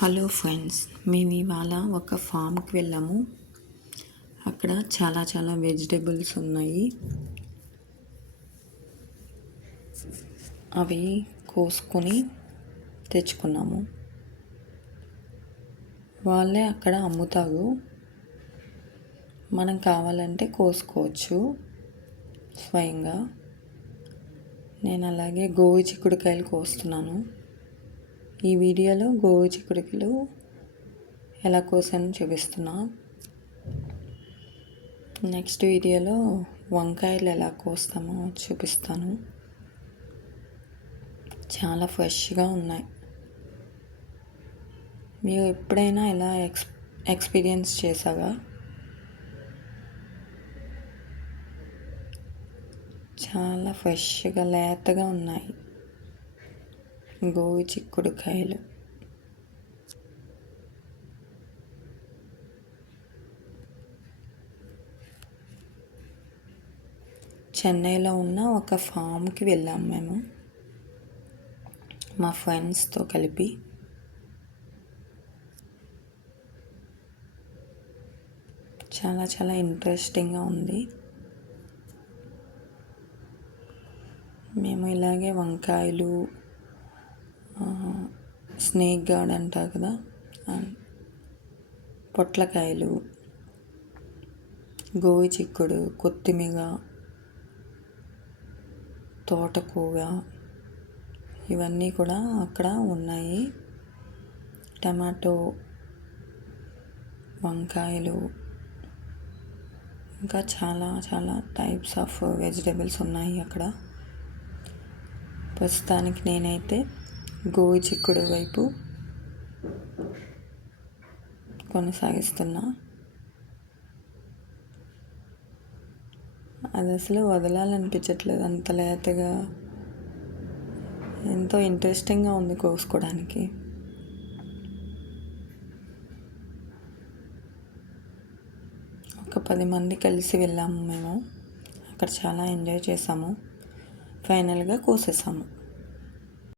Hello friends, మేము ఇవాళ ఒక ఫామ్కి వెళ్ళాము. అక్కడ చాలా వెజిటేబుల్స్ ఉన్నాయి. అవి కోసుకొని తెచ్చుకున్నాము. వాళ్ళే అక్కడ అమ్ముతారు. మనం కావాలంటే కోసుకోవచ్చు స్వయంగా. నేను అలాగే గోరు చిక్కుడుకాయలు కోస్తున్నాను. ఈ వీడియోలో గోరు చిక్కుడుకాయలు ఎలా కోసానో చూపిస్తున్నా. నెక్స్ట్ వీడియోలో వంకాయలు ఎలా కోస్తామో చూపిస్తాను. చాలా ఫ్రెష్గా ఉన్నాయి. మీరు ఎప్పుడైనా ఎలా ఎక్స్పీరియన్స్ చేశారా? చాలా ఫ్రెష్గా లేతగా ఉన్నాయి గోరు చిక్కుడుకాయలు. చెన్నైలో ఉన్న ఒక ఫామ్కి వెళ్ళాము మేము మా ఫ్రెండ్స్తో కలిపి. చాలా ఇంట్రెస్టింగ్గా ఉంది. మేము ఇలాగే వంకాయలు, స్నేక్ గార్డ్ అంటారు కదా, పొట్లకాయలు, గోరు చిక్కుడు, కొత్తిమీర, తోటకూర ఇవన్నీ కూడా అక్కడ ఉన్నాయి. టమాటో, వంకాయలు, ఇంకా చాలా టైప్స్ ఆఫ్ వెజిటేబుల్స్ ఉన్నాయి అక్కడ. ప్రస్తుతానికి నేనైతే గోరు చిక్కుడు వైపు కొనసాగిస్తున్నా. అది అసలు వదలాలనిపించట్లేదు, అంత లేతగా ఎంతో ఇంట్రెస్టింగ్గా ఉంది కోసుకోవడానికి. ఒక 10 మంది కలిసి వెళ్ళాము మేము. అక్కడ చాలా ఎంజాయ్ చేసాము. ఫైనల్గా కోసేసాము.